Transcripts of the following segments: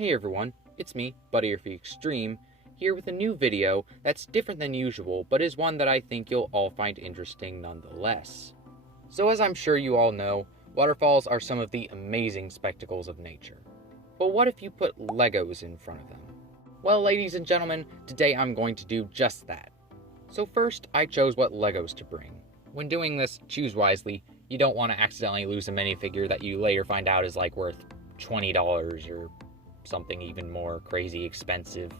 Hey everyone, it's me, Butterfree Extreme, here with a new video that's different than usual, but is one that I think you'll all find interesting nonetheless. So as I'm sure you all know, waterfalls are some of the amazing spectacles of nature. But what if you put Legos in front of them? Well, ladies and gentlemen, today I'm going to do just that. So first, I chose what Legos to bring. When doing this, choose wisely. You don't want to accidentally lose a minifigure that you later find out is like worth $20 or something even more crazy expensive.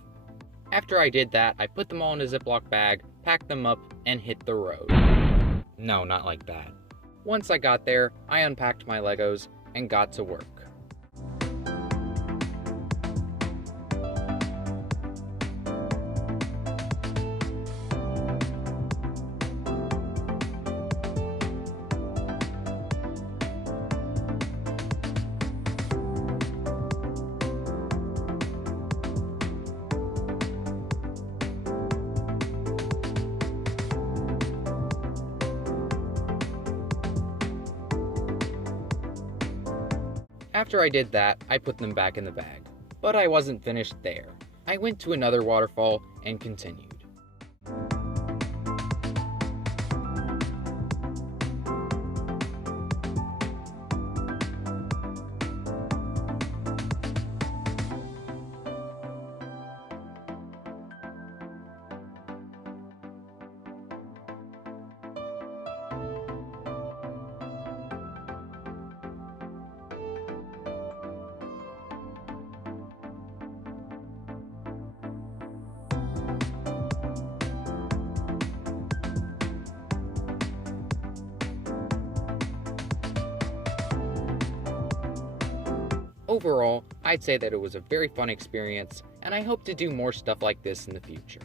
After I did that, I put them all in a Ziploc bag, packed them up, and hit the road. No, not like that. Once I got there, I unpacked my Legos and got to work. After I did that, I put them back in the bag. But I wasn't finished there. I went to another waterfall and continued. Overall, I'd say that it was a very fun experience, and I hope to do more stuff like this in the future.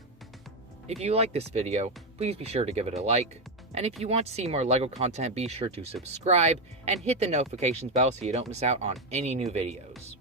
If you like this video, please be sure to give it a like, and if you want to see more LEGO content, be sure to subscribe and hit the notifications bell so you don't miss out on any new videos.